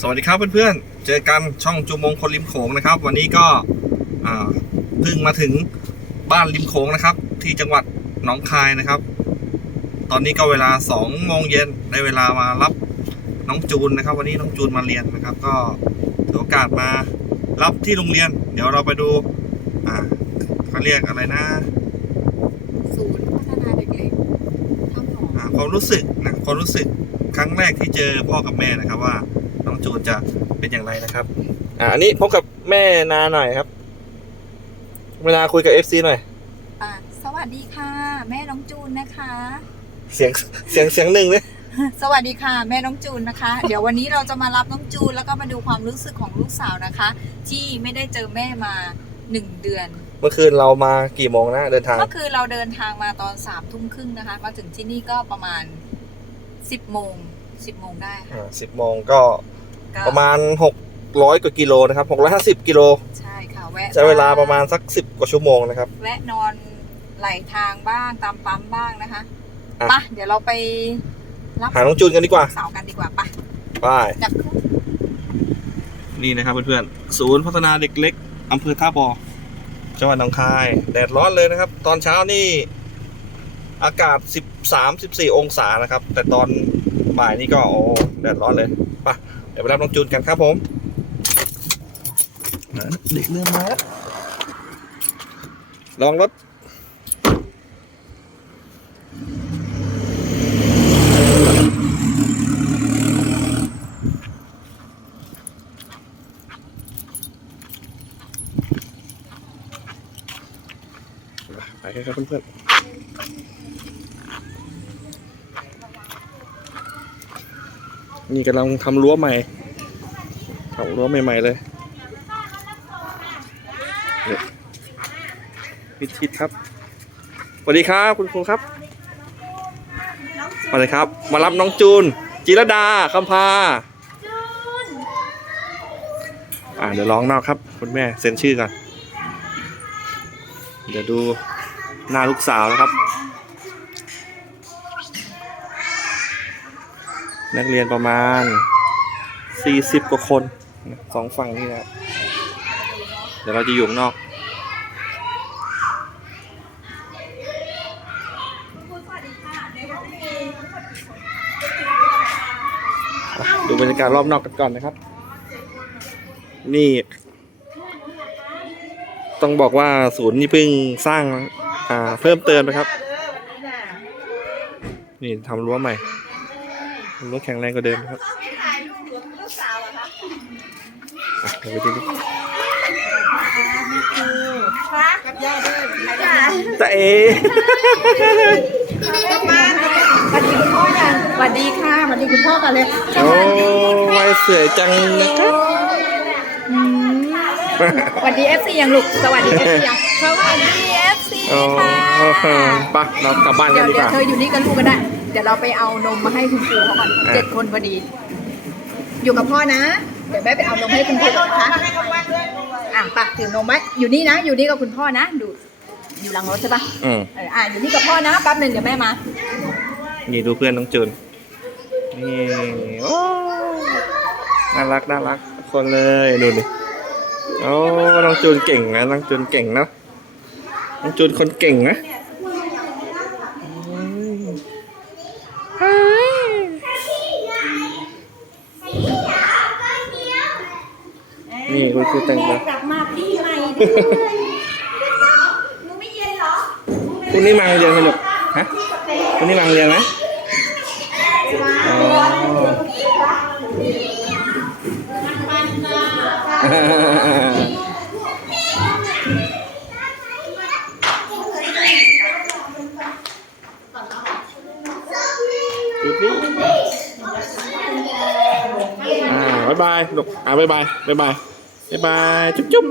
สวัสดีครับเพื่อนๆ เจอกันช่องจูมงคนริมโขงนะครับ วันนี้ก็อ่าเพิ่งมาถึงบ้านริมโขงนะครับ ที่จังหวัดหนองคายนะครับ ตอนนี้ก็เวลา2โมงเย็นได้เวลามารับน้องจูนนะครับ วันนี้น้องจูนมาเรียนนะครับ ก็ถือโอกาสมารับที่โรงเรียน เดี๋ยวเราไปดูอ่าเขาเรียกอะไรนะศูนย์พัฒนาเด็กเล็กถ้ำหนองอ่าความรู้สึกนะความรู้สึกครั้งแรกที่เจอพ่อกับแม่นะครับว่าน้อง จูนจะเป็นอย่างไรนะครับ อ่าอันนี้พบกับแม่นาหน่อยครับ เวลาคุยกับ FC หน่อย อะสวัสดีค่ะ แม่น้องจูนนะคะ เสียงเสียงเสียงหนึ่งเลยสวัสดีค่ะ แม่น้องจูนนะคะ เดี๋ยววันนี้เราจะมารับน้องจูนแล้วก็มาดูความรู้สึกของลูกสาวนะคะ ที่ไม่ได้เจอแม่มาหนึ่งเดือน เมื่อคืนเรามากี่โมงนะเดินทางก็คือเราเดินทางมาตอนสามทุ่มครึ่งนะคะ มาถึงที่นี่ก็ประมาณสิบโมงสิบโมงได้ค่ะ อ่าสิบโมงก็ ก็ประมาณหกร้อยกว่ากิโลนะครับหกร้อยห้าสิบกิโล ใช่ค่ะแวะใช้เวลาประมาณสักสิบกว่าชั่วโมงนะครับ แวะนอนไหลทางบ้างตามปั๊มบ้างนะคะอะไปะเดี๋ยวเราไปรับหาน้องจูนกันดีกว่าสาวกันดีกว่าไปะไปจับคู่นี่นะครับเพื่อนๆศูนย์พัฒนาเด็กเล็กอำเภอท่าบ่อจังหวัดหนองคาย แดดร้อนเลยนะครับ ตอนเช้านี่อากาศ 13 14 องศานะครับ แต่ตอนบ่ายนี่ก็โอ้แดดร้อนเลยไปเดี๋ยวไปรับน้องจูนกันครับผมเด็กเริ่มมาแล้วลองรถไปกันครับเพื่อนๆ นี่กำลังทำรั้วใหม่ทำรั้วใหม่ ๆ เลยพิชิตครับสวัสดีครับคุณครูครับสวัสดีครับ มารับน้องจูน จิรดาคำพาอ่าเดี๋ยวร้องนอกครับ คุณแม่เซ็นชื่อก่อนเดี๋ยวดูหน้าลูกสาวนะครับ นักเรียนประมาณ 40 กว่าคนสองฝั่งนี่นะครับเดี๋ยวเราจะอยู่ข้างนอกดูบรรยากาศรอบนอกกันก่อนนะครับ นี่ ต้องบอกว่าศูนย์นี่เพิ่งสร้าง อ่า เพิ่มเติมนะครับ นี่ทำรั้วใหม่ รั้วแข็งแรงกว่าเดิมนะครับอะเดี๋ยวไปดูดิจะเอสวัสดีค่ะสวัสดีคุณพ่อกันเลยโอ้ไว้สวยจังนะครับสวัสดีเอฟซียังลูกสวัสดีเอฟซียังสวัสดีเอฟซีโอ้ค่ะไปเรากลับบ้านกัเดี๋ยนวดีกเดี๋ยวว่าเธออยู่นี่กับลูกก็ได้เดี๋ยวเราไปเอานมมาให้คุณครูเขาก่อนอะเจ็ดคนพอดี อยู่กับพ่อนะ เดี๋ยวแม่ไปเอานมให้คุณครูก่อนนะคะอะปักถือนมไว้อยู่นี่นะ อยู่นี่กับคุณพ่อนะ ดู อยู่หลังรถใช่ปะอืมเอออะอยู่นี่กับพ่อนะแป๊บหนึ่งเดี๋ยวแม่มา นี่ดูเพื่อนน้องจูนนี่โอ้น่ารักน่ารักทุกคนเลยดูดิโอ้น้องจูนเก่งนะน้องจูนเก่งเนอะน้องจูนคนเก่งนะอืมเฮ้ย นี่คุณครูแต่งตัว กลับมาปีใหม่หนูไม่เย็นเหรอคุณนี่มาโรงเรียนสนุกฮะคุณนี่มาโรงเรียนไหมอ๋อจุดนี้อ่าบ๊ายบายลูกอ่าบ๊ายบายบ๊ายบาย บ๊ายบาย จุ๊บจุ๊บ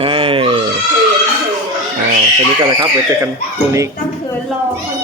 เอ้ยอ่าแค่นี้กันนะครับเดี๋ยวเจอกันพรุ่งนี้